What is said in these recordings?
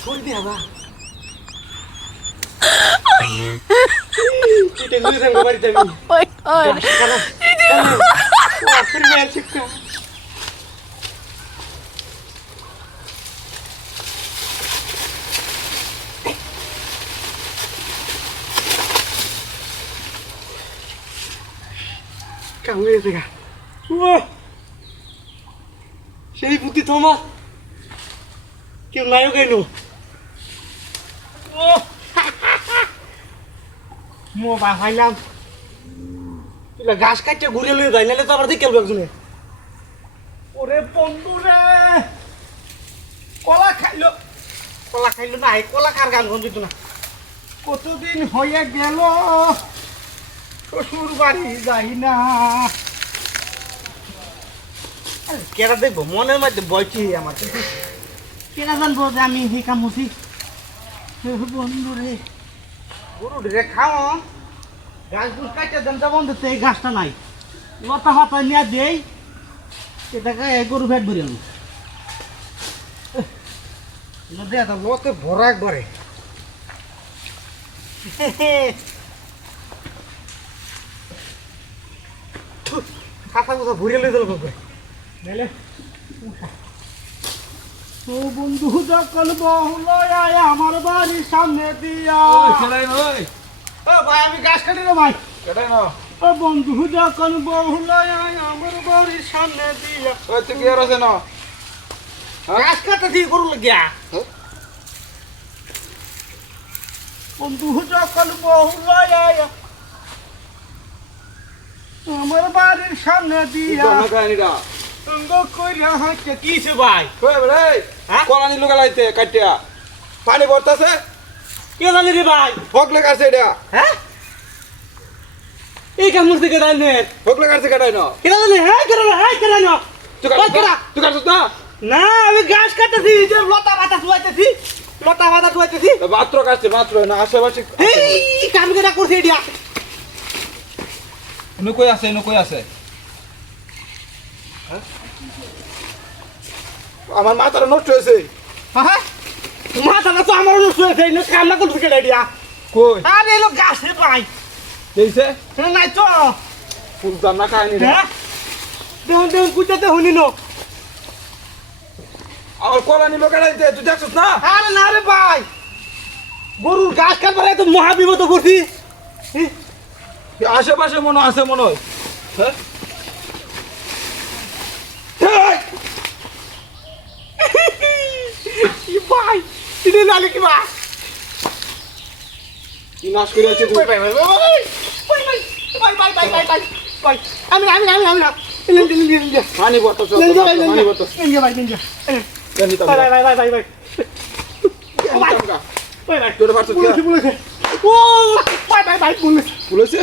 Kau dia apa? Kita dulu sang kabar tadi. Oh my god. Wah, keren cipta. Kamu lihat tak? Wah, sini putih Thomas. Kau naik ke nu? Wah, mau apa hilang? Itu gas kaca gurih lu dah, nyala tu apa sih kelbak sini? Ore pondu re, kola kailo naik, kola kargan kon itu na. কতদিন হয়ে গেল শ্বশুর বাড়ি যাই না কেরা দেখবো মনের মধ্যে বইছি আমার কেরা জানবো যে আমি এই কাম হচ্ছি বন্ধু রে গরু রে খাও গাছ গুছ কাটতে দেন বন্ধু তো এই গাছটা নাই লতা হাতা নিয়ে দেই এটাকে গরু ফ্যাট ভরি আমি দেয়া লতে ভরা একবারে খাতা কোথা ভরে লই দিল করে নাইলে ও বন্ধু যখন বহুলয় আয় আমার বাড়ির সামনে দিয়া কেডাই নয় ও ভাই আমি গাছ কাটি রে ভাই কেডাই ন ও বন্ধু যখন বহুলয় আয় আমার বাড়ির সামনে দিয়া ওই তুই কি আর আছে না গাছ কাটা দিয়ে করু লাগিয়া বন্ধু যখন বহুলয় আয় আমার বাড়ির সামনে দিয়া না কাহিনীটা সঙ্গ কইরা হাঁকে কিছে ভাই কই বলে হ্যাঁ? কোলানি লুকালাইতে কাটিয়া পানি ভরতাছে কে জানি রে ভাই ফকলে কাছে এটা হ্যাঁ এই কামুর থেকে দাইনে ফকলে কাছে কাটাই না কে জানি হ্যাঁ করে না হ্যাঁ করে না তুই কাটছ না না আমি গাছ কাটতেছি যে লতা পাতা শুয়াইতেছি মাত্র কাটছে মাত্র না আশেপাশে এই কাম কেটা করছে এটা নুকই আছে আমার মাথাটা নষ্ট হয়েছে হ্যাঁ মাথাটা তো আমার নষ্ট হয়েছে এই কাম না করছে কেটা এটা কই আরে এলো গাছে পাই দেখছে নাই তো বুঝতাম না কাহিনীটা হ্যাঁ দেখুন কুচাতে শুনি নো আমার কোলানি লুকালাইতে তুই দেখছস না আরে না রে ভাই গরুর গাছ কাটবার এত মহাবিপদ করছি আশেপাশে মনে আছে মনে হয় হ্যাঁ কি ভাই তিনি নালে কি ভাই কি নাশ করে আছে তুই ভাই আমি না পানি ভরতাছে পানি ভরতাছে জানি তো ভাই তোর পারছিস কি বলেছে ও ভাই বলেছে বলেছে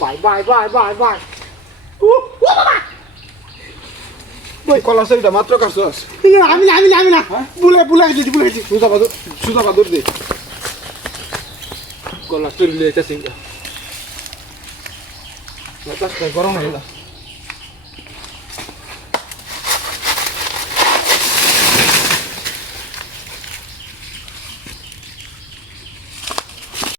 ভাই ও বাবা কলা সেটা মাত্র কাটছস আমি না বুলে গেছি সুদা বাদুর দে কলা চুরি লইতে সিংহ গরম হয়ে গেল